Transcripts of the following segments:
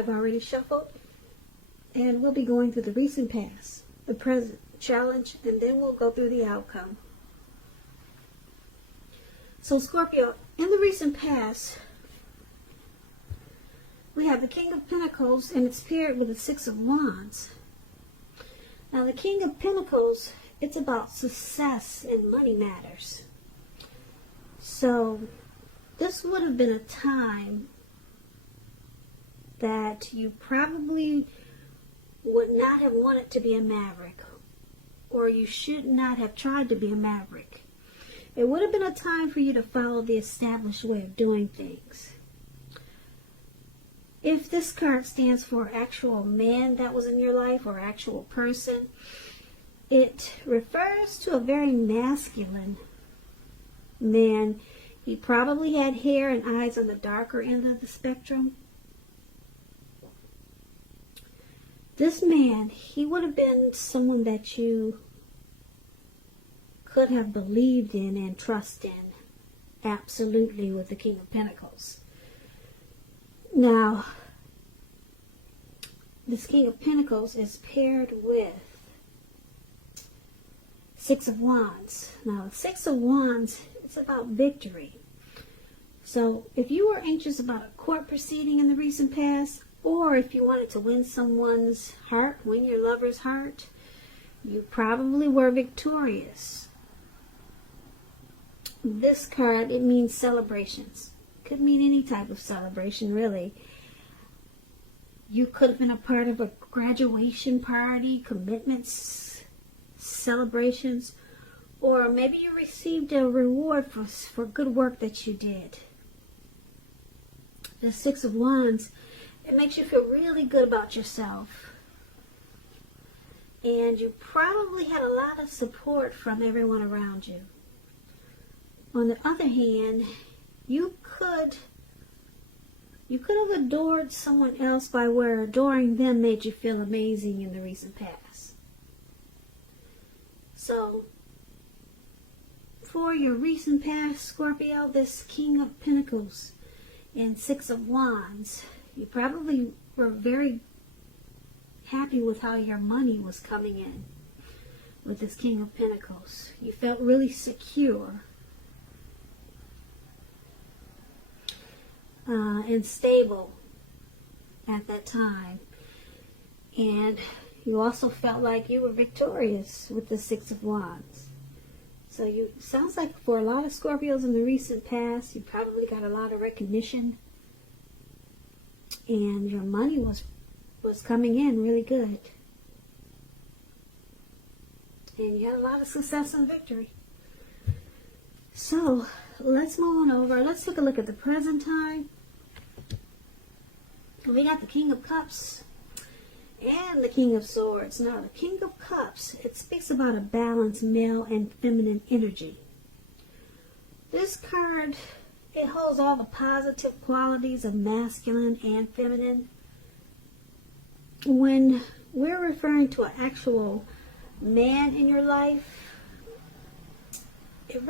I've already shuffled, and we'll be going through the recent past, the present, challenge, and then we'll go through the outcome. So Scorpio, in the recent past, we have the King of Pentacles, and it's paired with the Six of Wands. Now the King of Pentacles, it's about success in money matters. So this would have been a time that you probably would not have wanted to be a maverick, or you should not have tried to be a maverick. It would have been a time for you to follow the established way of doing things. If this card stands for actual man that was in your life or actual person, it refers to a very masculine man. He probably had hair and eyes on the darker end of the spectrum. This man, he would have been someone that you could have believed in and trusted in. Absolutely, with the King of Pentacles. Now, this King of Pentacles is paired with Six of Wands. Now, the Six of Wands, it's about victory. So, if you were anxious about a court proceeding in the recent past, or if you wanted to win someone's heart, win your lover's heart, you probably were victorious. This card, it means celebrations. Could mean any type of celebration, really. You could have been a part of a graduation party, commitments, celebrations, or maybe you received a reward for good work that you did. The Six of Wands, it makes you feel really good about yourself. And you probably had a lot of support from everyone around you. On the other hand, you could have adored someone else by where adoring them made you feel amazing in the recent past. So, for your recent past, Scorpio, this King of Pentacles and Six of Wands, you probably were very happy with how your money was coming in with this King of Pentacles. You felt really secure and stable at that time. And you also felt like you were victorious with the Six of Wands. So sounds like for a lot of Scorpios in the recent past, you probably got a lot of recognition. And your money was coming in really good. And you had a lot of success and victory. So, let's move on over. Let's take a look at the present time. We got the King of Cups and the King of Swords. Now, the King of Cups, it speaks about a balanced male and feminine energy. This card, it holds all the positive qualities of masculine and feminine. When we're referring to an actual man in your life, it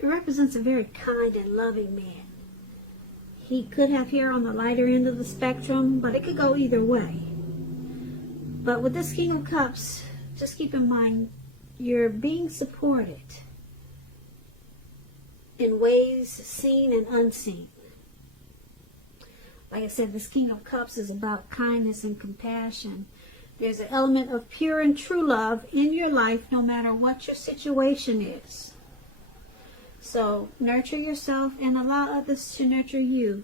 represents a very kind and loving man. He could have hair on the lighter end of the spectrum, but it could go either way. But with this King of Cups, just keep in mind, you're being supported in ways seen and unseen. Like I said, this King of Cups is about kindness and compassion. There's an element of pure and true love in your life, no matter what your situation is. So nurture yourself and allow others to nurture you.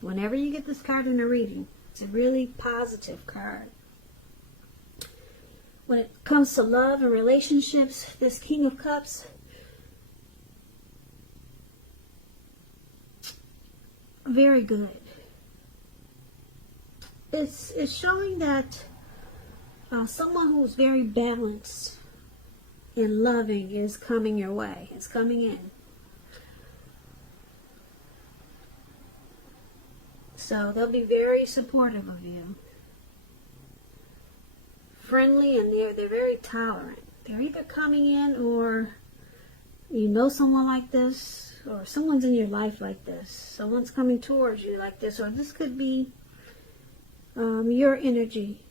Whenever you get this card in a reading, it's a really positive card. When it comes to love and relationships, this King of Cups, very good. It's showing that someone who's very balanced and loving is coming your way. It's coming in. So they'll be very supportive of you. Friendly, and they're very tolerant. They're either coming in, or you know someone like this, or someone's in your life like this. Someone's coming towards you like this, or this could be your energy.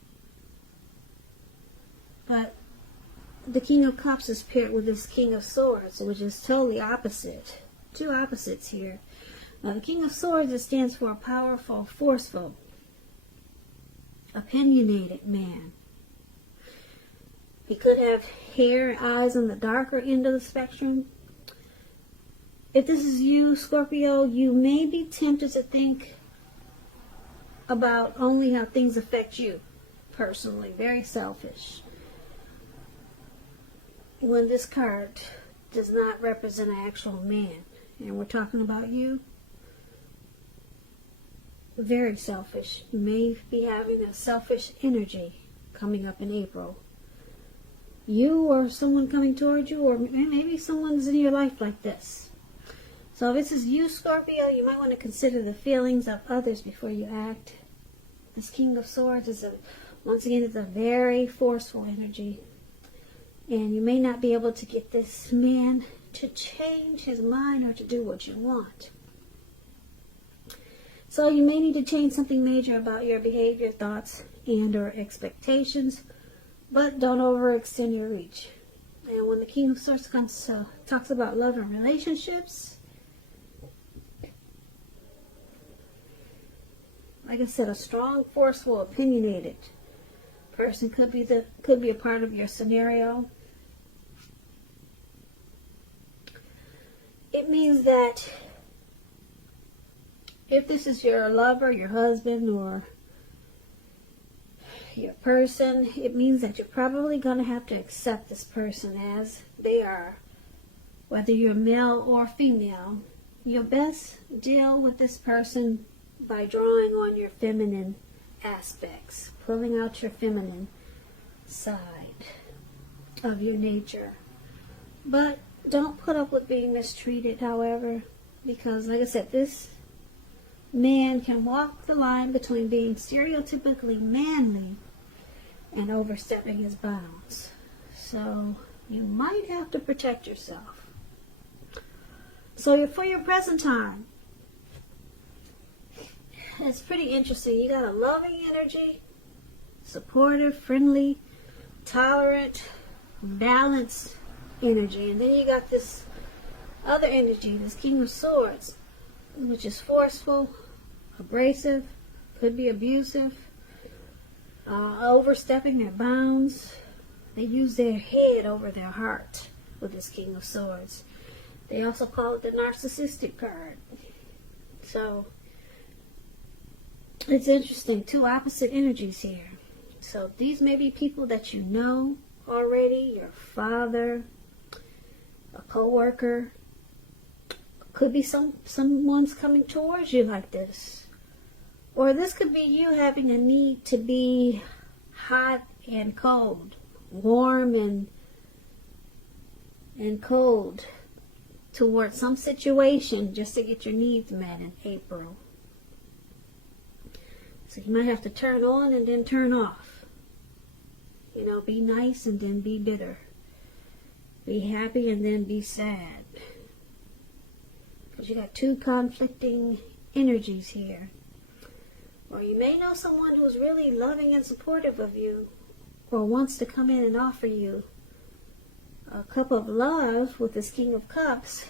But the King of Cups is paired with this King of Swords, which is totally opposite. Two opposites here. Now, the King of Swords, it stands for a powerful, forceful, opinionated man. He could have hair and eyes on the darker end of the spectrum. If this is you, Scorpio, you may be tempted to think about only how things affect you personally. Very selfish. When this card does not represent an actual man, and we're talking about you, very selfish. You may be having a selfish energy coming up in April. You or someone coming towards you, or maybe someone's in your life like this. So if this is you, Scorpio, you might want to consider the feelings of others before you act. This King of Swords is once again, it's a very forceful energy. And you may not be able to get this man to change his mind or to do what you want. So you may need to change something major about your behavior, thoughts, and or expectations, but don't overextend your reach. And when the King of Swords talks about love and relationships, like I said, a strong, forceful, opinionated person could be a part of your scenario. It means that if this is your lover, your husband, or your person, it means that you're probably going to have to accept this person as they are. Whether you're male or female, you'll best deal with this person by drawing on your feminine aspects, pulling out your feminine side of your nature. But don't put up with being mistreated, however, because like I said, this man can walk the line between being stereotypically manly and overstepping his bounds. So you might have to protect yourself. So for your present time, it's pretty interesting. You got a loving energy, supportive, friendly, tolerant, balanced energy. And then you got this other energy, this King of Swords, which is forceful, abrasive, could be abusive, overstepping their bounds. They use their head over their heart with this King of Swords. They also call it the narcissistic card. So it's interesting, two opposite energies here. So these may be people that you know already, your father, a co-worker. Could be someone's coming towards you like this. Or this could be you having a need to be hot and cold, warm and cold towards some situation just to get your needs met in April. So you might have to turn on and then turn off. You know, be nice and then be bitter. Be happy and then be sad. Because you got two conflicting energies here. Or you may know someone who's really loving and supportive of you, or wants to come in and offer you a cup of love with this King of Cups,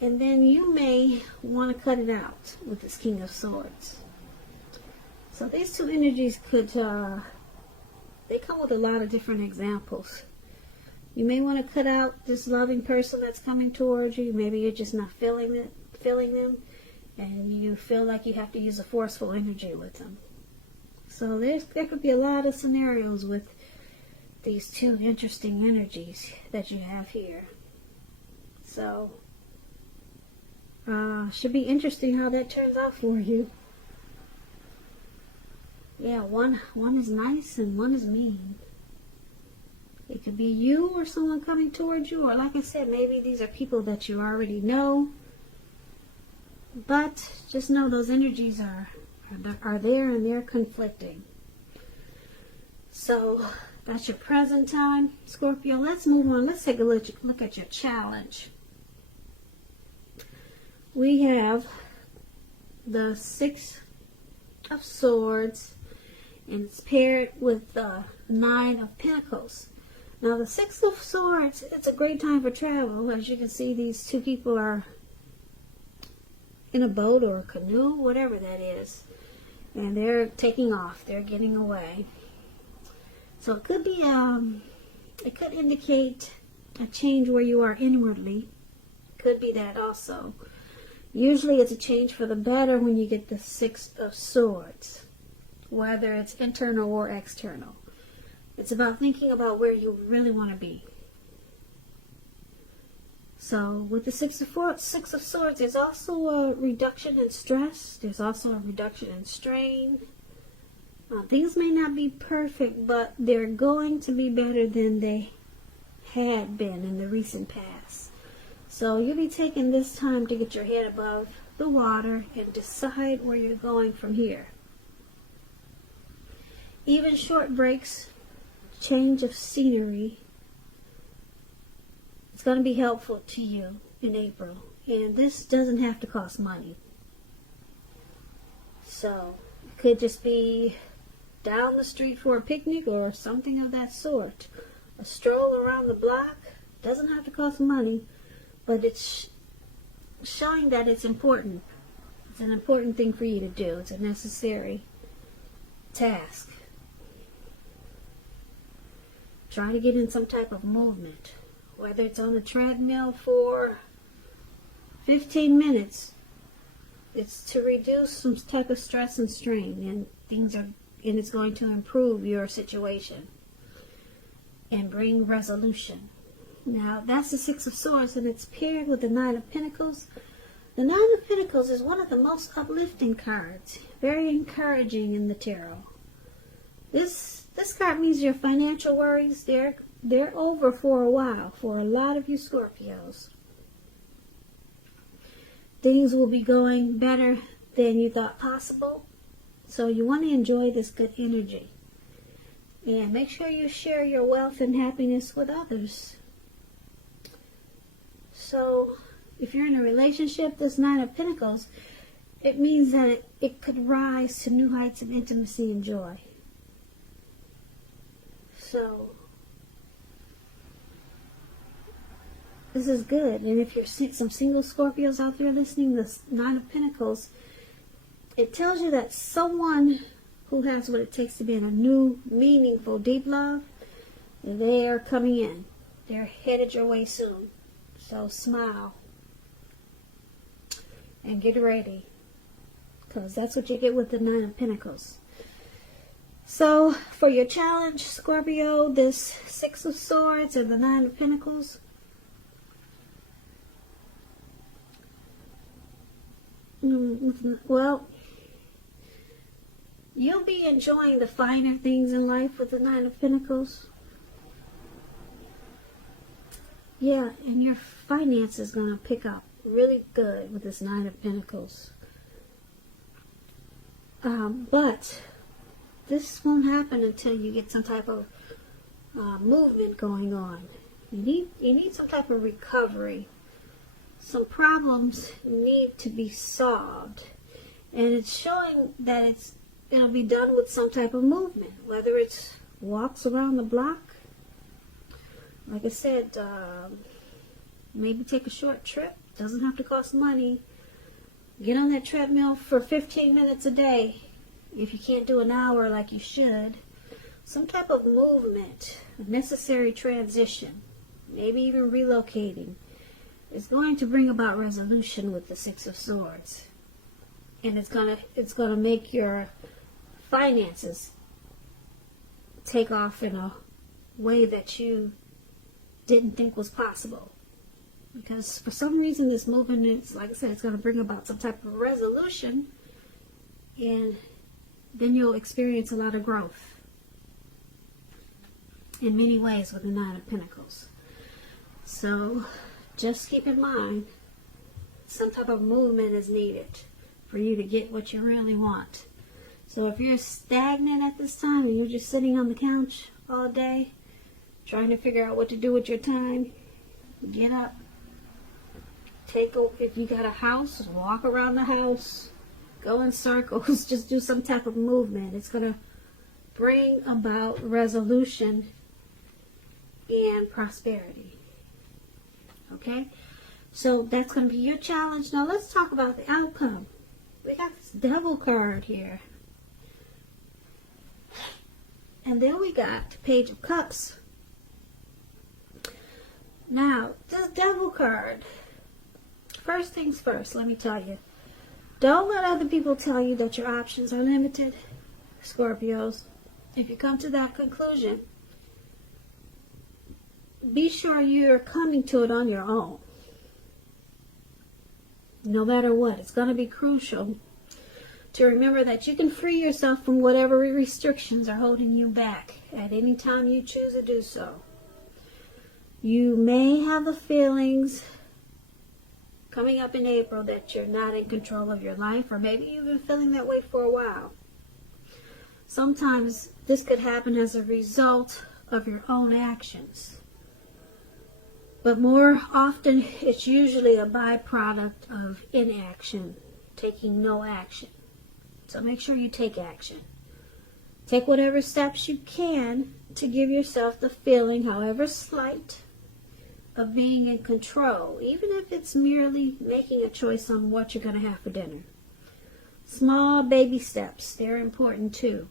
and then you may want to cut it out with this King of Swords. So these two energies could, they come with a lot of different examples. You may want to cut out this loving person that's coming towards you. Maybe you're just not feeling them, and you feel like you have to use a forceful energy with them. So there could be a lot of scenarios with these two interesting energies that you have here. So should be interesting how that turns out for you. Yeah, one is nice and one is mean. It could be you or someone coming towards you, or like I said, maybe these are people that you already know. But just know those energies are there and they're conflicting. So that's your present time, Scorpio. Let's move on. Let's take a look at your challenge. We have the Six of Swords, and it's paired with the Nine of Pentacles. Now the Six of Swords, it's a great time for travel. As you can see, these two people are in a boat or a canoe, whatever that is, and they're taking off. They're getting away. So it could be, it could indicate a change where you are inwardly. Could be that also. Usually it's a change for the better when you get the Six of Swords, whether it's internal or external. It's about thinking about where you really want to be. So with the Six of Swords, there's also a reduction in stress. There's also a reduction in strain. Things may not be perfect, but they're going to be better than they had been in the recent past. So you'll be taking this time to get your head above the water and decide where you're going from here. Even short breaks, change of scenery, it's going to be helpful to you in April. And this doesn't have to cost money. So it could just be down the street for a picnic or something of that sort. A stroll around the block doesn't have to cost money, but it's showing that it's important. It's an important thing for you to do. It's a necessary task. Try to get in some type of movement, whether it's on a treadmill for 15 minutes. It's to reduce some type of stress and strain, and it's going to improve your situation and bring resolution. Now that's the Six of Swords, and it's paired with the Nine of Pentacles. The Nine of Pentacles is one of the most uplifting cards, very encouraging in the tarot. This card means your financial worries, they're over for a while for a lot of you Scorpios. Things will be going better than you thought possible. So you want to enjoy this good energy. And make sure you share your wealth and happiness with others. So if you're in a relationship, this Nine of Pentacles, it means that it could rise to new heights of intimacy and joy. So this is good. And if you're some single Scorpios out there listening, this Nine of Pentacles, it tells you that someone who has what it takes to be in a new, meaningful, deep love, they are coming in. They're headed your way soon. So smile and get ready, because that's what you get with the Nine of Pentacles. So for your challenge, Scorpio, this Six of Swords and the Nine of Pentacles, well, you'll be enjoying the finer things in life with the Nine of Pentacles. Yeah, and your finance is going to pick up really good with this Nine of Pentacles. But this won't happen until you get some type of movement going on. You need some type of recovery. Some problems need to be solved. And it's showing that it'll be done with some type of movement, whether it's walks around the block. Like I said, maybe take a short trip. Doesn't have to cost money. Get on that treadmill for 15 minutes a day. If you can't do an hour like you should. Some type of movement, a necessary transition, maybe even relocating, is going to bring about resolution with the Six of Swords. And it's gonna make your finances take off in a way that you didn't think was possible. Because for some reason this movement is, like I said, it's going to bring about some type of resolution, and then you'll experience a lot of growth in many ways with the Nine of Pentacles. So just keep in mind, some type of movement is needed for you to get what you really want. So if you're stagnant at this time and you're just sitting on the couch all day trying to figure out what to do with your time, get up. If you got a house, walk around the house. Go in circles. Just do some type of movement. It's going to bring about resolution and prosperity. Okay? So that's going to be your challenge. Now let's talk about the outcome. We got this Devil card here. And then we got the Page of Cups. Now, this Devil card, first things first, let me tell you. Don't let other people tell you that your options are limited, Scorpios. If you come to that conclusion, be sure you're coming to it on your own. No matter what, it's going to be crucial to remember that you can free yourself from whatever restrictions are holding you back at any time you choose to do so. You may have the feelings coming up in April that you're not in control of your life, or maybe you've been feeling that way for a while. Sometimes this could happen as a result of your own actions. But more often, it's usually a byproduct of inaction, taking no action. So make sure you take action. Take whatever steps you can to give yourself the feeling, however slight, of being in control, even if it's merely making a choice on what you're going to have for dinner. Small baby steps, they're important too.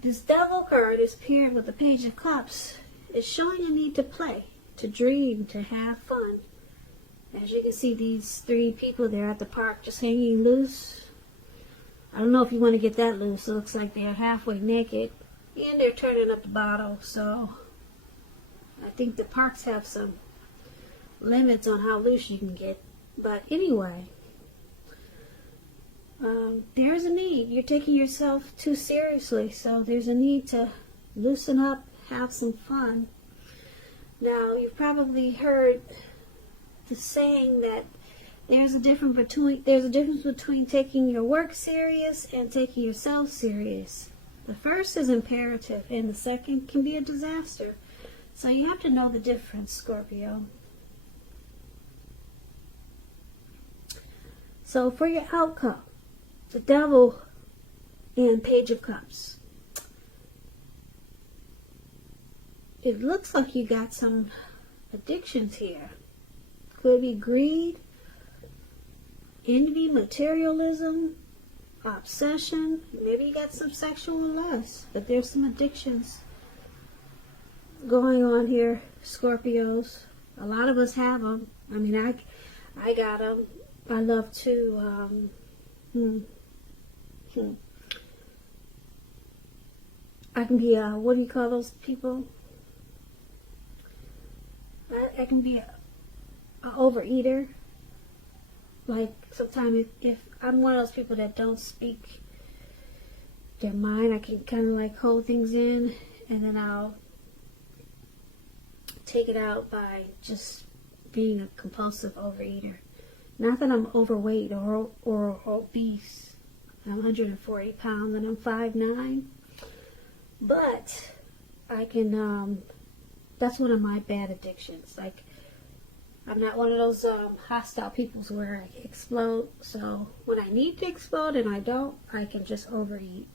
This Devil card is paired with the Page of Cups. It's showing a need to play, to dream, to have fun. As you can see, these three people there at the park just hanging loose. I don't know if you want to get that loose. It looks like they're halfway naked. And they're turning up the bottle. So I think the parks have some limits on how loose you can get. But anyway, there's a need. You're taking yourself too seriously. So there's a need to loosen up, have some fun. Now, you've probably heard the saying that there's a difference between taking your work serious and taking yourself serious. The first is imperative and the second can be a disaster. So you have to know the difference, Scorpio. So for your outcome, the Devil and Page of Cups. It looks like you got some addictions here. Could be greed, envy, materialism, obsession. Maybe you got some sexual lust, but there's some addictions going on here, Scorpios. A lot of us have them. I mean, I got them. I love to, I can be what do you call those people? I can be an overeater. Like, sometimes if I'm one of those people that don't speak their mind, I can kind of like hold things in, and then I'll take it out by just being a compulsive overeater. Not that I'm overweight or obese. I'm 140 pounds and I'm 5'9". But I can, that's one of my bad addictions. Like, I'm not one of those hostile people where I explode. So when I need to explode and I don't, I can just overeat.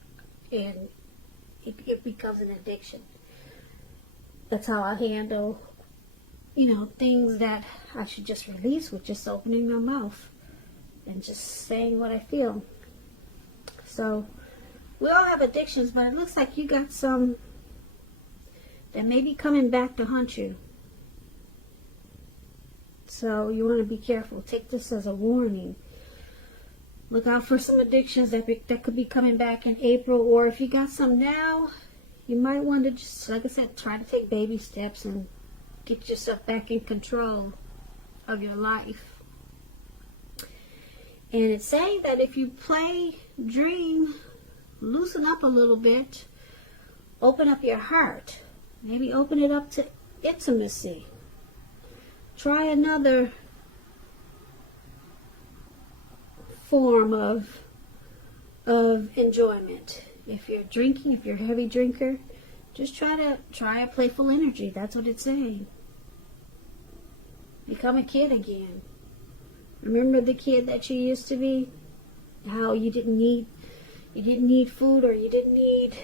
And it becomes an addiction. That's how I handle, things that I should just release with just opening my mouth and just saying what I feel. So we all have addictions, but it looks like you got some that may be coming back to haunt you. So you want to be careful. Take this as a warning. Look out for some addictions that could be coming back in April, or if you got some now, you might want to just, like I said, try to take baby steps and get yourself back in control of your life. And it's saying that if you play, dream, loosen up a little bit, open up your heart, maybe open it up to intimacy. Try another form of enjoyment. If you're drinking, if you're a heavy drinker, just try a playful energy. That's what it's saying. Become a kid again. Remember the kid that you used to be? How you didn't need food, or you didn't need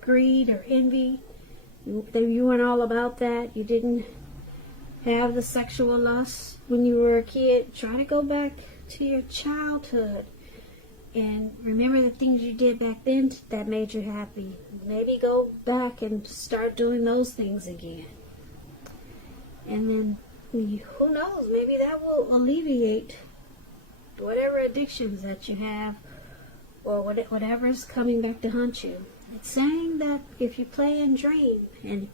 greed or envy. You weren't all about that. You didn't have the sexual lust when you were a kid. Try to go back to your childhood and remember the things you did back then that made you happy. Maybe go back and start doing those things again. And then, who knows, maybe that will alleviate whatever addictions that you have, or whatever is coming back to haunt you. It's saying that if you play and dream and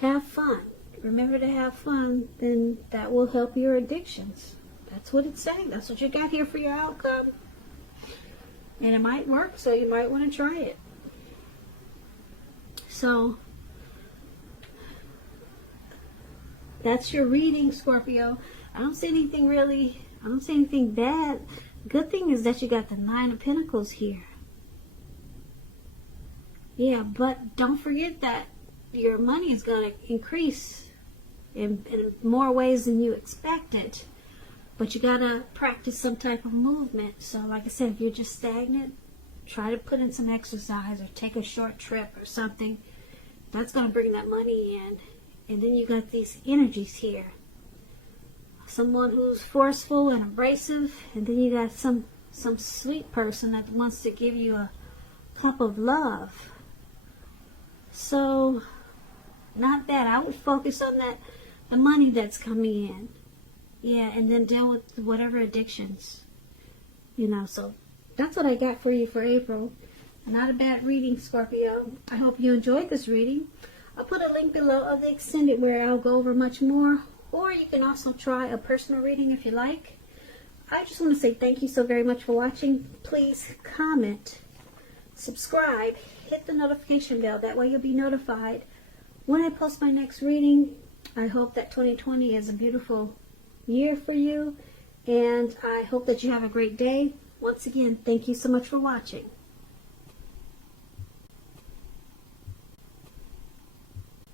have fun, remember to have fun, then that will help your addictions. That's what it's saying. That's what you got here for your outcome. And it might work, so you might want to try it. So, that's your reading, Scorpio. I don't see anything bad. Good thing is that you got the 9 of Pentacles here. Yeah, but don't forget that your money is going to increase in more ways than you expected. But you got to practice some type of movement. So like I said, if you're just stagnant, try to put in some exercise or take a short trip or something. That's going to bring that money in. And then you got these energies here. Someone who's forceful and abrasive. And then you got some sweet person that wants to give you a cup of love. So, not that. I would focus on the money that's coming in. Yeah, and then deal with whatever addictions. So that's what I got for you for April. Not a bad reading, Scorpio. I hope you enjoyed this reading. I'll put a link below of the extended where I'll go over much more. Or you can also try a personal reading if you like. I just want to say thank you so very much for watching. Please comment, subscribe, hit the notification bell. That way you'll be notified when I post my next reading. I hope that 2020 is a beautiful year for you. And I hope that you have a great day. Once again, thank you so much for watching.